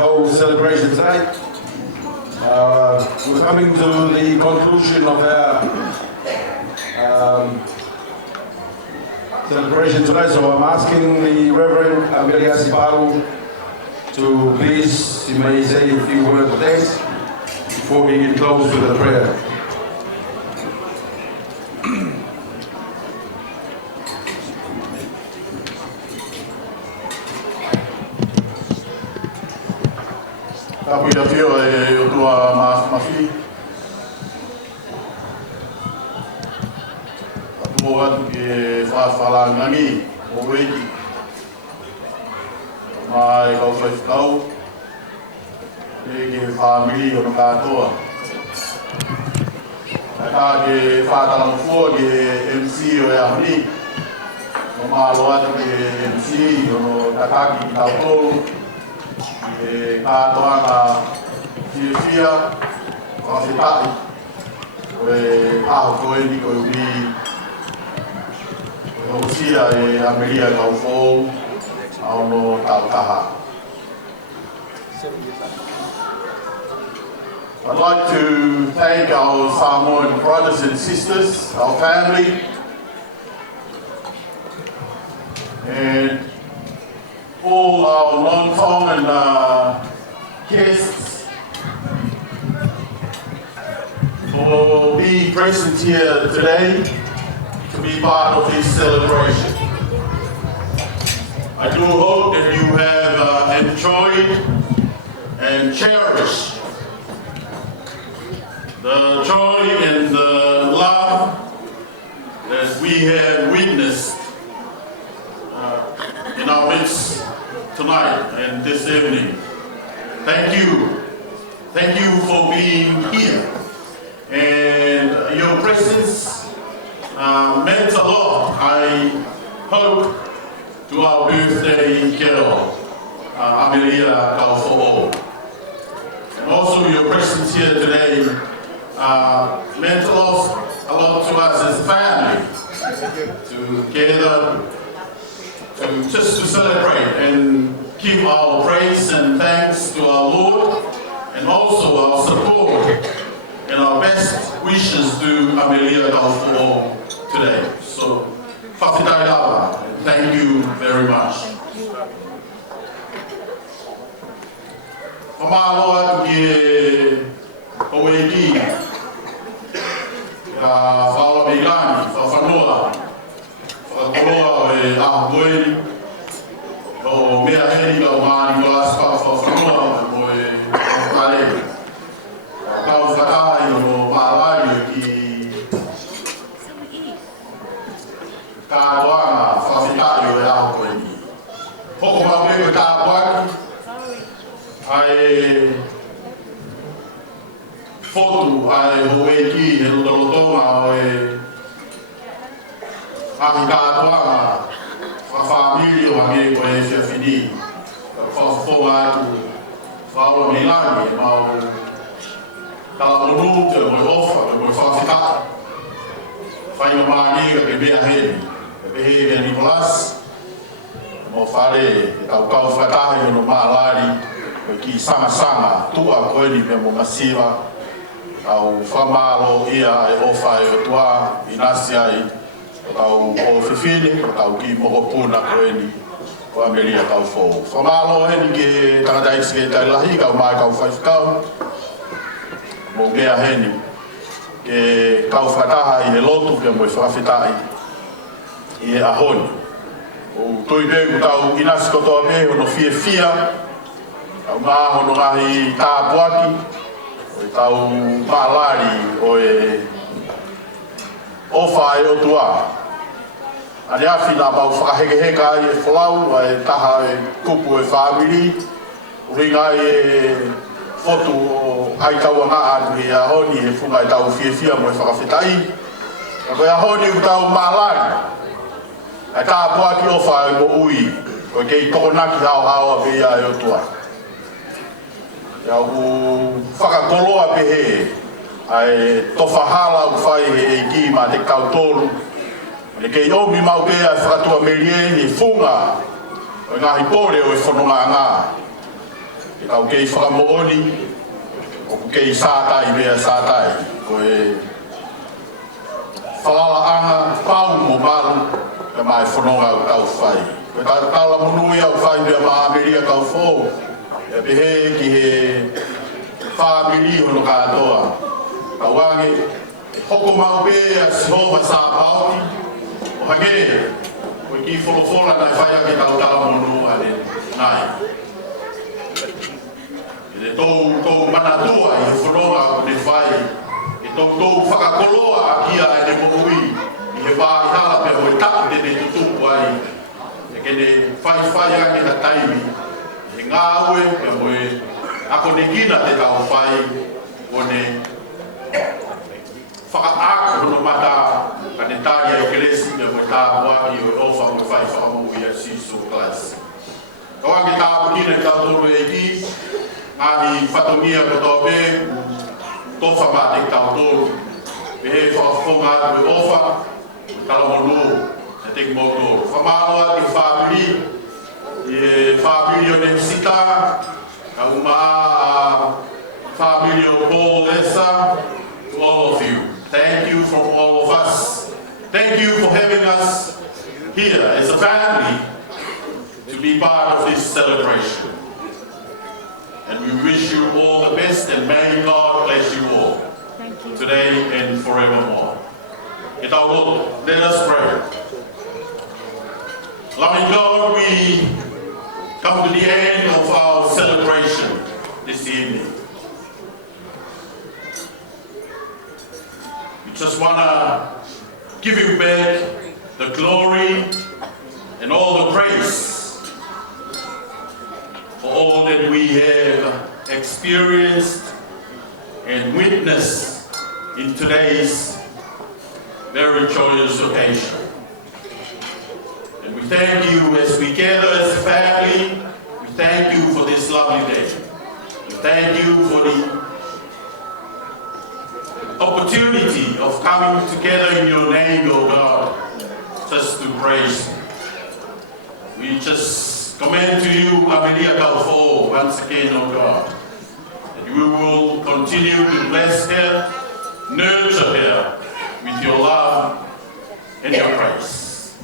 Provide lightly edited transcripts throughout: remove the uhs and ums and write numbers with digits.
whole celebration tonight. We're coming to the conclusion of our celebration tonight, so I'm asking the Reverend Amelia Siparu to please, he may say a few words of thanks before we get close to the prayer. Tapu ia fio e o tua mafi. Tapu o atu ke whawhalangangi o weiki. Mai kau whaiwhikau. E ke whamili o na katoa. E ka ke whātalamufua ke MC o e ahoni. O mahalo atu ke MC o no takaki ki tautoro. E katoanga fia whawhitai o e aho koe ni koe ui o sia e Amelia kau whou au no tautaha. I'd like to thank our Samoan brothers and sisters, our family, and all our non-common guests for being present here today to be part of this celebration. I do hope that you have enjoyed and cherished the joy and the love that we have witnessed in our midst tonight and this evening. Thank you. Thank you for being here. And your presence meant a lot, I hope, to our birthday girl, Amelia Kaufo'o. And also your presence here today meant a lot to us as a family, together just to celebrate and give our praise and thanks to our Lord, and also our support and our best wishes to Amelia Kaufo'o today. So, whawhitai rawa, thank you very much. Whamaloa ki Oeki, whaola meilani, whawhanoa, whakoloa e ahapoeni, o mea heri ka o maani kolas whawhanoa o e whakare. Kau whakai o maalari ki kātoanga whawhitai o e ahapoeni. Hoko mau me koe tāpuaki, ai fotu ai Oeki he lotolotonga o e ahi kātoanga whawhamiri o hange koe e whiawhini. Whawhawha atu whaola meilani e mau talamonu te moe ofa, te moe whawhitata. Whainga maaniga ke mea heni, e pehe mea Nicolas, mo whare e tau kau whatahi o no maalari koe ki sanga tua koe ni mea mo masiwa au whamalo ia e ofa e o tua inasi ai o tau o whiwhine, o tau ki mohopuna koe ni o Amelia Kaufo'o. Whamalo heni ke tangata isi ke tai lahi kau mai kau whaifkau mo mea heni ke kau whataha i he lotu ke moe whawhitai i e ahoni. O toi pēku tau inasi kotoa me o no fia au maho no ngahi tāpuaki o i tau maalari o e ofa e o tua. Ane awhi nā mau whakahekeheka ai e wholau, ai taha e kupu e whamiri, o ringa e fotu o haikaua ngā atu i ahoni e whunga e tau fia mo e whakawhitai. A koe ahoni u tau maalari, ai tāpuaki ofa e mo ui, koe kei tokonaki hao pe ia e o tua. Ia u whakakoloa pehe, ai tofahala u whai e ki ma te kautolu, ne kei omi mau kea e whakatua merie ni whunga o ngahi pore o e whanonga ngā. e tau kei whakamooni, o ku kei sātai mea sātai, ko e whalalaanga pau mo maru, e mai whanonga o tau whai. Ko e tala munui au whai mea ma Ameria kau whō, e pehe ki he whamiri hono katoa. Kau wange, hoko mau pēa si hova sā pauti, o hake, ko i ki wholofola nai whai ake tau tala munu ane nai. E tau manatua i he whanonga o ne whai, e tau whakakoloa a kia e ne mohui, i he wāi hala pia o e tapu te ne tutupu ai, e kene whai ake na taimi, e ngā ue pia mo e ako ne kina te tau whai o ne whakaako no mata ka ne tāri ai kelesi pia mo e tāpu aki o e ofa mo e whai whakamohu i a siso klasi. Kawangi tāpu kina i tautoru e ki, ngāni whatongia kotoa pē, tofa mā te tautoru, pe he whakafonga atu e ofa, talamonu, e te kimotoru. Whamāloa te whāmiri, e whāmiri o ne sita, ka umaa whāmiri o Paul Lessa, to all of you. Thank you from all of us. Thank you for having us here as a family to be part of this celebration. And we wish you all the best and may God bless you all. Thank you. Today and forevermore. Let us pray. Loving God, we come to the end of our celebration this evening. We just want to give you back the glory and all the praise for all that we have experienced and witnessed in today's very joyous occasion. And we thank you as we gather as a family. We thank you for this lovely day. We thank you for the opportunity of coming together in your name, O God, just to praise you. We just commend to you Amelia Calfo once again, O God, that you will continue to bless her, nurture her with your love and your praise.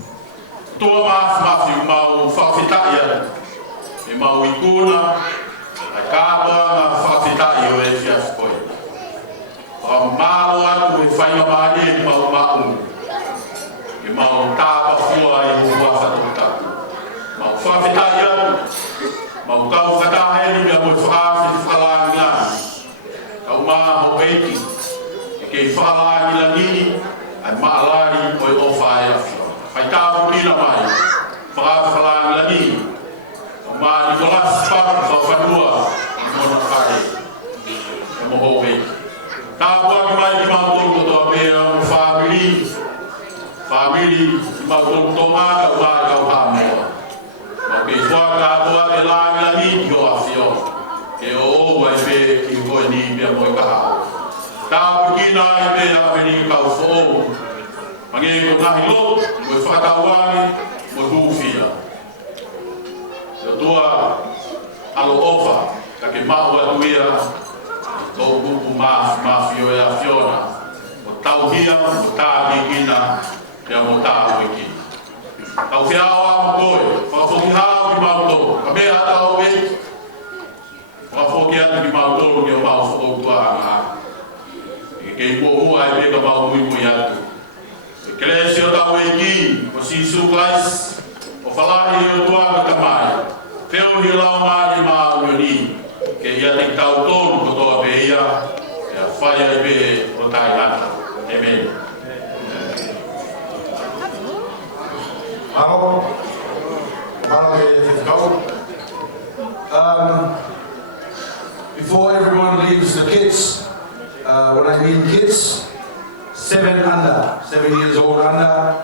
Toa mafi mau whawhitaia, e mau ikuna, a kāpua ngā whawhitaia o e whiawhikoe. Whamaro atu e whainga maani e mau maungu, e mau tāpa fua e hua whatutatu. Mau whawhitaia, mau kau whakaheri mea moe whakawhi whakalangi lani. Kau maa ho eiki, e kei whakalangi lani, ai maalari o e ofa e awhi. Hai tāpu pina mai, whakalangi lani. Kau maa Nicolas Papu whanua, i mona whare, e moho eiki. Tāpu aki mai ki mautoro kotoa pēra o whāmiri, ki mautoro kotoa kau maa kau hāmoa. Mau kei whaka atoa ke langi lani ki o awhio, e o oua e pē ki koe ni pia moe kahao. Tāpu kina e pē awhiri kau who'ou. Mange ko ngahi lo, moe whakatauangi, moe hūwhia. Eo tua alo ofa, ka ke mau atuia, tō kupu mafi o e a whiona, o tauhia, o tāki kina, pia mo tāu e ki. Tau whiawa mo koe, whakafoki hao ki mauto, ka mea tau e, whakafoki atu ki mauto ki o mau whakautua anga. E kei mua e peka mau mui mui atu. E kelesi o tau e ki, o Sisu Klais, o whalahi o tuanga tamai, whiau ni lau mani maa uioni, ke ia te tau tonu kotoa pe ia, e a whaia i pe o tai lata. Amen. Before everyone leaves the kids, when I mean kids, 7 years old under,